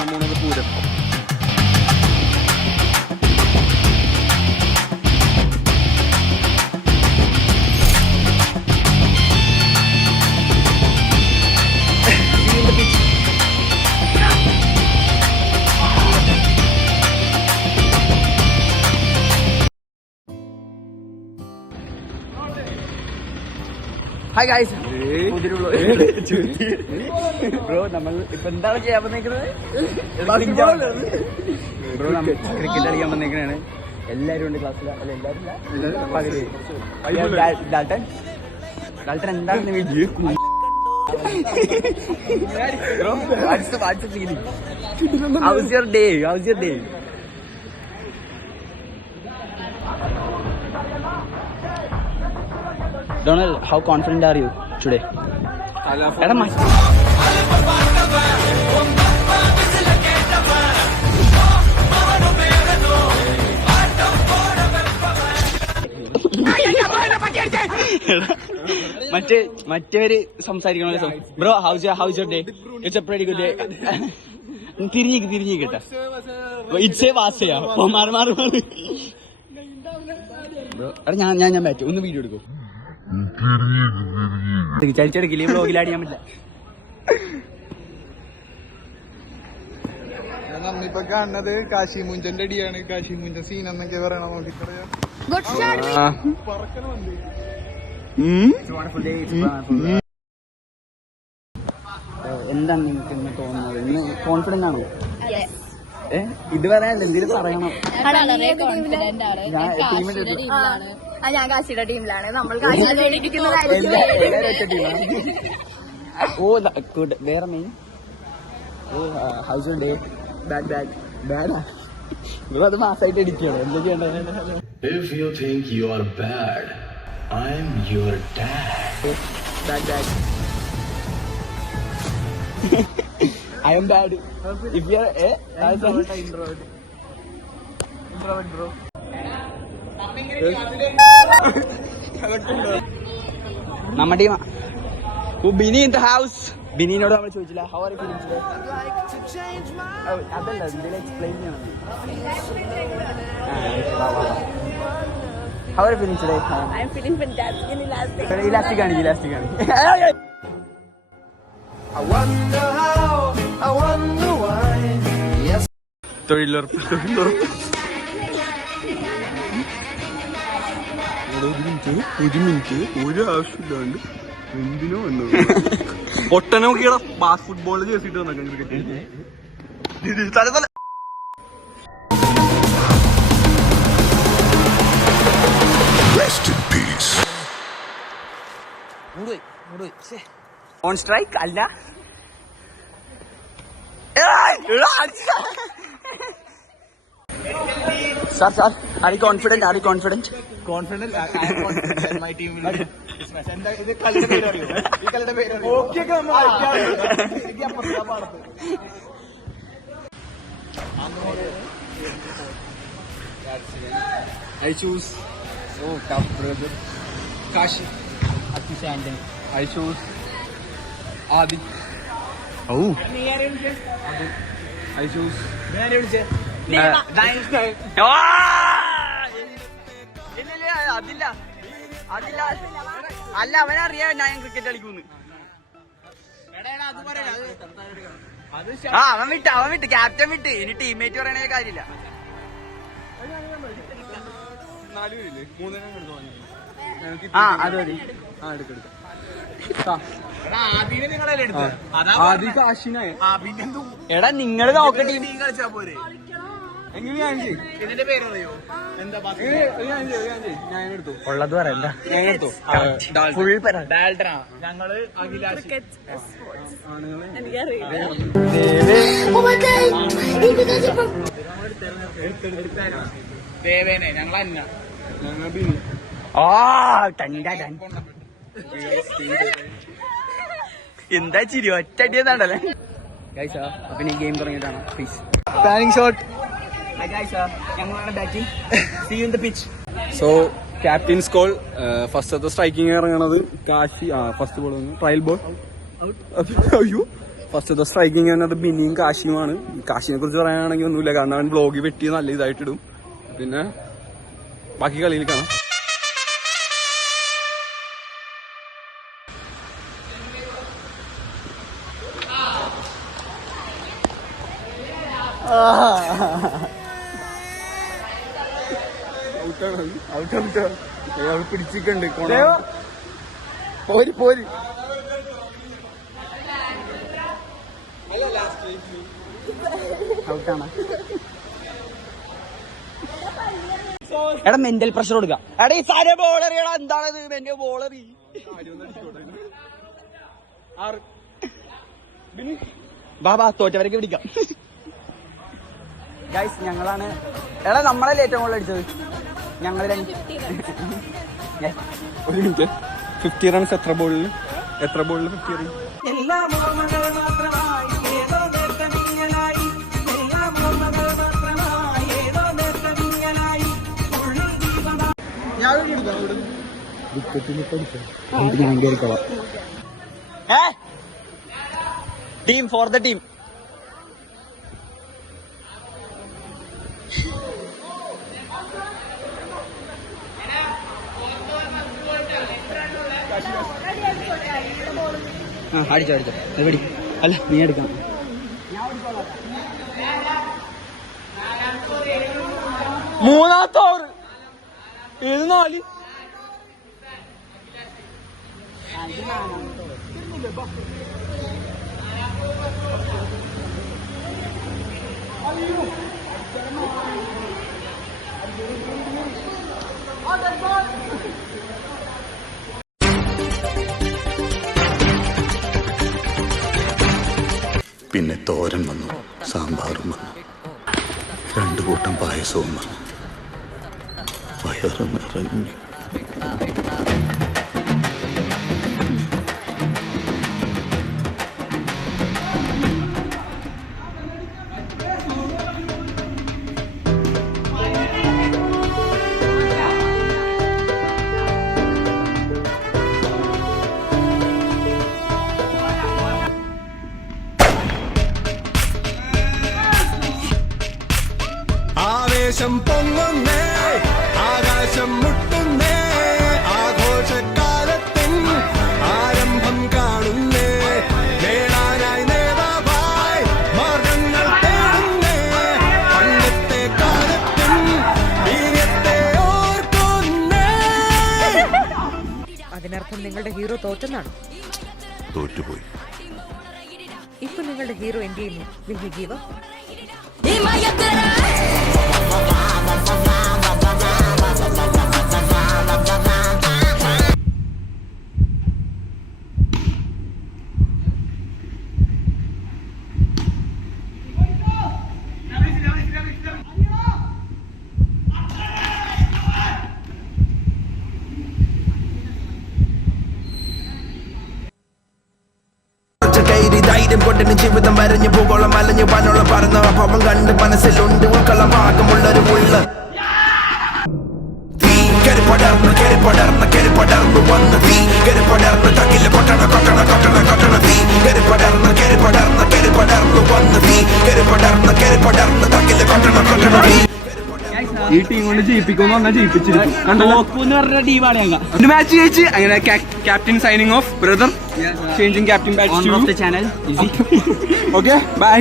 കാണാൻ പോകുന്നത് Pooram. Hi guys, bro നമ്മൾ ഇപ്പൊ എന്താണ് ചെയ്യാൻ വന്നേക്കുന്നത്? ബ്രോ നമ്മൾ ക്രിക്കറ്റ് കളിക്കാൻ വന്നേക്കണാണ്. എല്ലാരും ഉണ്ട് ക്ലാസ്സില. അല്ല എല്ലാരും പകുതി. ഡാൽട്ടൻ എന്താണെന്ന് video bro, what's feeling? How's your day? Donald, how confident are you today? മറ്റേവര് സംസാരിക്കണല്ലോ. Bro, how's your day? It's a pretty good day. തിരിഞ്ഞു കേട്ടാ. It's a വാസയാ. മാറി ഞാൻ പറ്റും. ഒന്ന് വീഡിയോ എടുക്കും. ചരിച്ചെടുക്കില്ല, ബ്ലോഗിലാടി ഞാൻ പറ്റില്ല. നമ്മിപ്പോ കാണുന്നത് കാശിമുഞ്ചന്റെ അടിയാണ്. കാശിമുഞ്ച സീൻ എന്നൊക്കെ പറയണ നോക്കിക്കറിയാം. എന്താണ് നിങ്ങൾക്ക് ഇന്ന് തോന്നുന്നത്? ഇന്ന് കോൺഫിഡന്റ് ആണോ? ഇത് പറയാനല്ല, എന്തെങ്കിലും പറയണം. ഞാൻ കാശിയുടെ ടീമിലാണ്. നമ്മൾ ഓ ഗുഡ്. വേറെ മെയിൻ ഹൗസ് ഡേ ബാഡാ. അത് മാസമായിട്ട് അടിക്കണം. എന്താ ചെയ്യണ്ടേ? If you think you are bad, I'm your dad. Bad. I am bad. If you are introvert bro. നമ്മ ടീമാ. Bini in the house. ബിനിനോട് നമ്മൾ ചോദിച്ചില്ല how are you feeling today? അതല്ല, എന്തെങ്കിലും എക്സ്പ്ലെയിൻ ചെയ്യണം. How are you feeling today? I am feeling fantastic. Elastic ആണ്. I wonder why. Yes. തൊഴിലുറപ്പ് ഒരു മിനിറ്റ് ഒരു ആവശ്യമില്ലാണ്ട് എന്തിനോ വന്നത്. ഒട്ടനോക്കിയുടെ ബാസ് ഫുട്ബോൾ ചേർത്തിട്ട് വന്നേക്കാം ക്രിക്കറ്റ്. ഓൺ സ്ട്രൈക്ക് അല്ല. Sir, are you confident? Confident. I am confident. My team will win this match. And ഇത് കളിയുടെ പേര് അറിയോ? ഈ കളിയുടെ പേര് അറിയോ? Okay I choose. Oh, tough brother. Kashi. Atish Anthony. I choose Adi. Oh. I choose. അതില്ല. അല്ല, അവനറിയാം ഞാൻ ക്രിക്കറ്റ് കളിക്കുന്നു. അവൻ വിട്ട് ക്യാപ്റ്റൻ വിട്ട്. ഇനി ടീംമേറ്റ് പറയണ കാര്യമില്ല. 4 പേരില്ലേ? 3 അത് മതി. ആദ്യ കാശിനായ. എടാ നിങ്ങള് നോക്കട്ടെ. കളിച്ചാ പോരെ? ഉള്ളത് പറയണ്ട. ഫുൾ ഞങ്ങള് ദേവേനെ ഞങ്ങൾ എന്താ ചിരി ഒറ്റടിയെന്നാണല്ലേ. അപ്പൊ ഈ ഗെയിം തുടങ്ങിയതാണ്. Please planning shot. ഞങ്ങളാണ് batting. See you in the pitch. So captains call. ഫസ്റ്റത്തെ സ്ട്രൈക്കിങ് ഇറങ്ങണത് Kashi. First ball trial ball. അയ്യോ ഫസ്റ്റത്തെ സ്ട്രൈക്കിങ് തന്നെ അത് ബിന്നിയും കാശിയുമാണ്. കാശിനെ കുറിച്ച് പറയാനാണെങ്കിൽ ഒന്നുമില്ല, കാരണം അവൻ ബ്ലോഗ് വെട്ടി നല്ല ഇതായിട്ടിടും. പിന്നെ ബാക്കി കളിയിൽ കാണാം. പിടിച്ചിട്ടുണ്ട് പോരി പോരി. എടാ മെന്റൽ പ്രഷർ കൊടുക്കാം. എടാ ഈ സാര ബോളർ എന്താണത് മെന്റൽ ബോളർ. ബാബാ തോറ്റവരൊക്കെ പിടിക്കാം. ഗൈസ് ഞങ്ങളാണ്. എടാ നമ്മളല്ലേ ഏറ്റവും കൂടുതൽ അടിച്ചത്. ഞങ്ങൾ 1 മിനിറ്റ്. 50 റൺസ് എത്ര ബോളിൽ 50 runs? Team for the team. അടിച്ചോ എവിടെ അല്ല നീ എടുക്കണം. മൂന്നാമത്തെ ഓവർ 7-4. പിന്നെ തോരൻ വന്നു, സാമ്പാറും വന്നു, 2 കൂട്ടം പായസവും വന്നു. വയറ് നിറഞ്ഞു. ആവേശം പൊങ്ങുന്നേ, ആകാശം മുട്ടുന്നേ, ആഘോഷക്കാലത്തിൻ ആരംഭം കാണുന്നേ. നേടാനായി നേതാവായി മാർഗങ്ങൾ തേടുന്നേ, പണ്ടത്തെ കാലത്തിൻ വീര്യത്തെ ഓർക്കുന്നേ. അതിനർത്ഥം നിങ്ങളുടെ ഹീറോ തോറ്റെന്നാണ്. തോറ്റുപോയി. ഇപ്പൊ നിങ്ങളുടെ ഹീറോ എന്ത് ചെയ്യുന്നു? Will he give up? ധൈര്യം കൊണ്ടിന് ജീവിതം വരഞ്ഞു ഭൂഗോളം അലഞ്ഞു പനുള്ള പറന്ന അഭാവം കണ്ട് മനസ്സിലുണ്ട് ഉൾക്കൊള്ള ഭാഗമുള്ളൊരു ഉള്ള തീ കെരിപ്പടർന്ന് കെരിപ്പടർന്ന് കെരിപ്പടർന്ന് വന്ന് തീ കെരിപ്പടർന്ന് തകില് കൊട്ടണ കൊട്ടണ കൊട്ടണ കൊട്ടണ തീ കെരിപ്പടർന്ന് കെരിപ്പടർന്ന് കെരിപ്പടർന്ന് വന്ന് തീ കെരിപ്പടർന്ന് കെരിപ്പടർന്ന് തകില് കൊട്ടണ കൊട്ടണ തീ. ഈ ടീം കൊണ്ട് ജയിപ്പിക്കുമെന്ന് പറഞ്ഞാൽ ജയിപ്പിച്ചിരിക്കും. ടീമാണ് ഞങ്ങൾ. ഒരു മാച്ച് ജയിച്ച് അങ്ങനെ captain signing off brother. Changing captain bat channel. Okay bye.